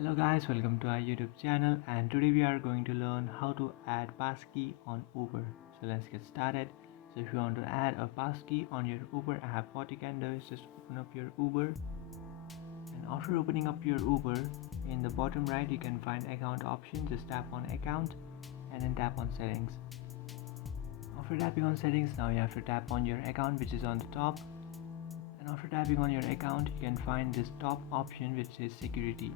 Hello guys, welcome to our YouTube channel, and today we are going to learn how to add passkey on Uber. So let's get started. So if you want to add a passkey on your Uber app, what you can do is just open up your Uber, and after opening up your Uber, in the bottom right you can find account option. Just tap on account and then tap on settings. After tapping on settings, now you have to tap on your account, which is on the top, and after tapping on your account you can find this top option which says security.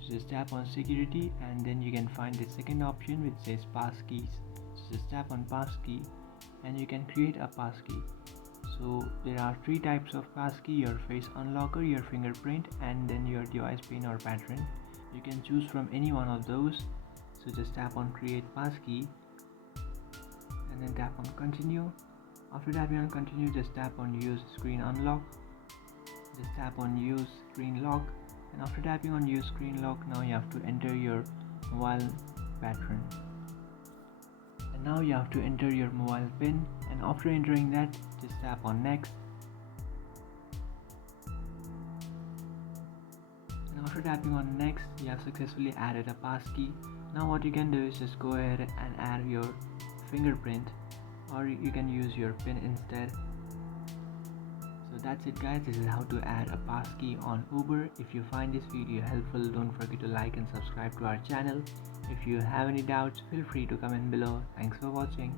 So just tap on security, and then you can find the second option which says passkeys. So just tap on passkey and you can create a passkey. So there are three types of passkey: your face unlocker, your fingerprint, and then your device pin or pattern. You can choose from any one of those. So just tap on create passkey and then tap on continue. After tapping on continue, just tap on use screen unlock. Just tap on use screen lock, and after tapping on use screen lock, now you have to enter your mobile pattern, and now you have to enter your mobile pin, and after entering that, just tap on next, and after tapping on next, you have successfully added a passkey. Now what you can do is just go ahead and add your fingerprint, or you can use your pin instead. So that's it guys, this is how to add a passkey on Uber. If you find this video helpful, don't forget to like and subscribe to our channel. If you have any doubts, feel free to comment below. Thanks for watching.